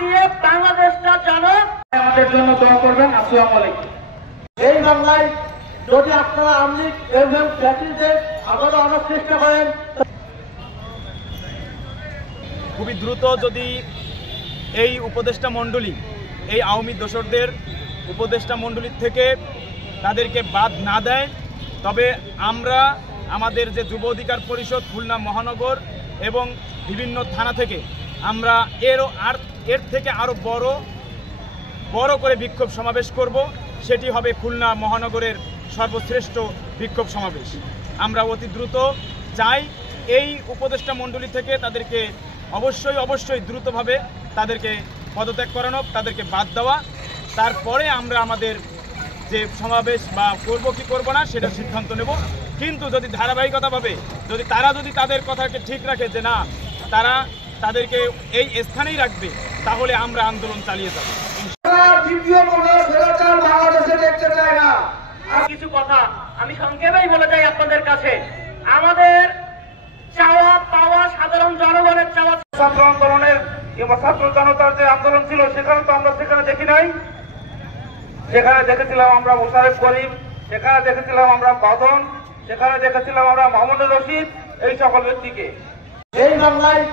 দিয়ে বাংলাদেশটা জানো। আমাদের জন্য দোয়া করবেন। আসসালামু আলাইকুম। এই বাংলায় যদি আপনারা আওয়ামী লীগ এবং জাতিদের আবারও আনার চেষ্টা করেন, খুবই দ্রুত যদি এই উপদেষ্টা মণ্ডলী, এই আওয়ামী দোসরদের উপদেষ্টা মণ্ডলীর থেকে তাদেরকে বাদ না দেয়, তবে আমরা আমাদের যে যুব অধিকার পরিষদ খুলনা মহানগর এবং বিভিন্ন থানা থেকে আমরা এর থেকে আরও বড় করে বিক্ষোভ সমাবেশ করব। সেটি হবে খুলনা মহানগরের সর্বশ্রেষ্ঠ বিক্ষোভ সমাবেশ। আমরা অতি দ্রুত চাই এই উপদেষ্টা মণ্ডলী থেকে তাদেরকে অবশ্যই দ্রুতভাবে তাদেরকে পদত্যাগ করানো, তাদেরকে বাদ দেওয়া। তারপরে আমরা আমাদের যে সমাবেশ বা করব কি করব না সেটার সিদ্ধান্ত নেব। কিন্তু যদি ধারাবাহিকতাভাবে তারা তাদের কথাকে ঠিক রাখে যে না, তারা তাদেরকে এই স্থানেই রাখবে, তাহলে আমরা আন্দোলন চালিয়ে যাব। কিছু কথা আমি সংক্ষেপেই বলে যাই আপনাদের কাছে। আমাদের চাওয়া পাওয়া সাধারণ জনগণের চাওয়া, ছাত্র আন্দোলনের ছাত্র জনতার যে আন্দোলন ছিল সেখানে তো আমরা সেখানে দেখি নাই। সেখানে দেখেছিলাম আমরা মোশারেফ করিম, সেখানে দেখেছিলাম আমরা বাদন, সেখানে দেখেছিলাম আমরা মাহমুদুর রশিদ, এই সকল ব্যক্তিকে। এই বাংলায়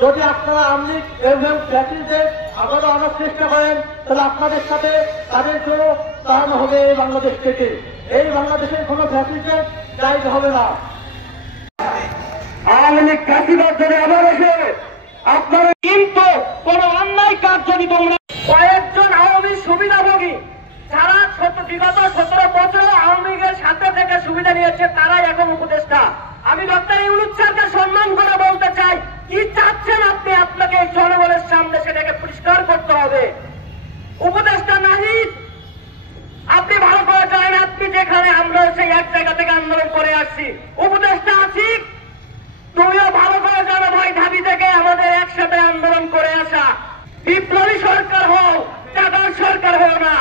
যদি আপনারা আওয়ামী লীগ এবং জাতিদের আবারও আনার চেষ্টা করেন, তাহলে আপনাদের সাথে তাদেরকেও তাড়ানো হবে এই বাংলাদেশ থেকে। এই বাংলাদেশের কোনো ফ্যাসিলিটি জায়গা হবে না। আওয়ামী লীগ ফ্যাসিবাদ যদি আবার এসে আপনারা কিন্তু কোন অন্যায় কাজ যদি তোমরা কয়েকজন আওয়ামী সুবিধাভোগী যারা বিগত 17 বছর আওয়ামী লীগের সাথে থেকে সুবিধা নিয়েছে, তারাই এখন উপদেষ্টা। আমি ডক্টর ইউনূস স্যারকে সম্মান করে বলতে চাই, কি চাচ্ছেন আপনি? আপনাকে এই জনগণের সামনে সেটাকে পরিষ্কার করতে হবে। উপদেষ্টা নাহিদ, আপনি ভালো করে জানেন আপনি যেখানে, আমরা সেই এক জায়গা থেকে আন্দোলন করে আসছি। উপদেষ্টা আছি, তুমিও ভালো করে জানো ভাই, ঢাবি থেকে আমাদের একসাথে আন্দোলন করে আসা। বিপ্লবী সরকার হও, টাকার সরকার হও না।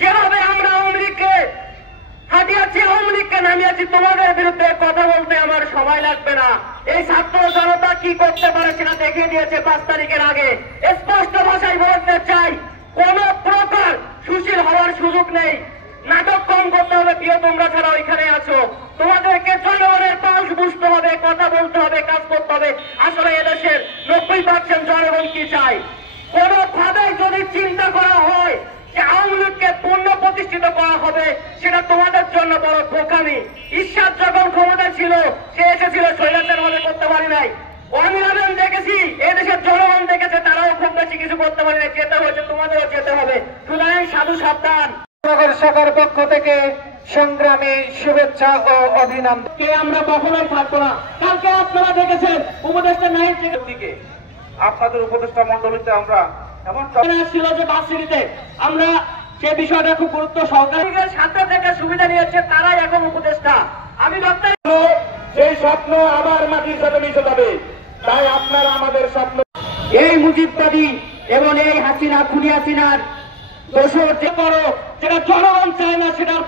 যেভাবে আমরা আওয়ামী লীগকে হাঁটিয়েছি, আওয়ামী লীগকে নামিয়েছি, তোমাদের বিরুদ্ধে কথা বলতে আমার সময় লাগবে না। এই ছাত্র জনতা কি করতে পারে সেটা দেখিয়ে দিয়েছে 5 তারিখের আগে। স্পষ্ট ভাষায় বলতে চাই, কোন প্রকার সুশীল হওয়ার সুযোগ নেই। নাটক কম করতে হবে, প্রিয় তোমরা ছাড়া ওইখানে আছো। তোমাদেরকে জনগণের পালস বুঝতে হবে, কথা বলতে হবে, কাজ করতে হবে। আসলে এদেশের 90% জনগণ কি চায়। কোন ভাবে যদি চিন্তা করা হয় যে আওয়ামী লীগকে পূর্ণ প্রতিষ্ঠিত করা হবে, সেটা তোমাদের জন্য বড় বোকামি। ঈশ্বর যখন ক্ষমতায় ছিল, সে এসেছিল স্বৈরাচার ভাবে, করতে পারি নাই। অনিরাজন দেখেছি, এদেশের জনগণ দেখেছে, তারাও খুব বেশি কিছু করতে পারি নাই। যেতে হয়েছে, তোমাদেরও যেতে হবে। সুতরাং সাধু সাবধান। শাখার পক্ষ থেকে সংগ্রামী শুভেচ্ছা ও অভিনন্দন। কে আমরা কখনোই থাকবো না। কালকে আপনারা দেখেছেন উপদেষ্টা নাহিদ দিকে আপনাদের উপদেষ্টা মণ্ডলীতে আমরা এমন ছিল যে বাসিরিতে আমরা সে বিষয়টা খুব গুরুত্ব সহকারে সাথে থেকে সুবিধা নিয়েছে, তারাই এখন উপদেষ্টা। আমি ডক্টর, সেই স্বপ্ন আবার মাটির সাথে মিশে যাবে। তাই আপনারা আমাদের স্বপ্ন, এই মুজিববাদী এবং এই হাসিনা খুনি হাসিনার দোষর যে করো, যেটা জনগণ চায় না সেটার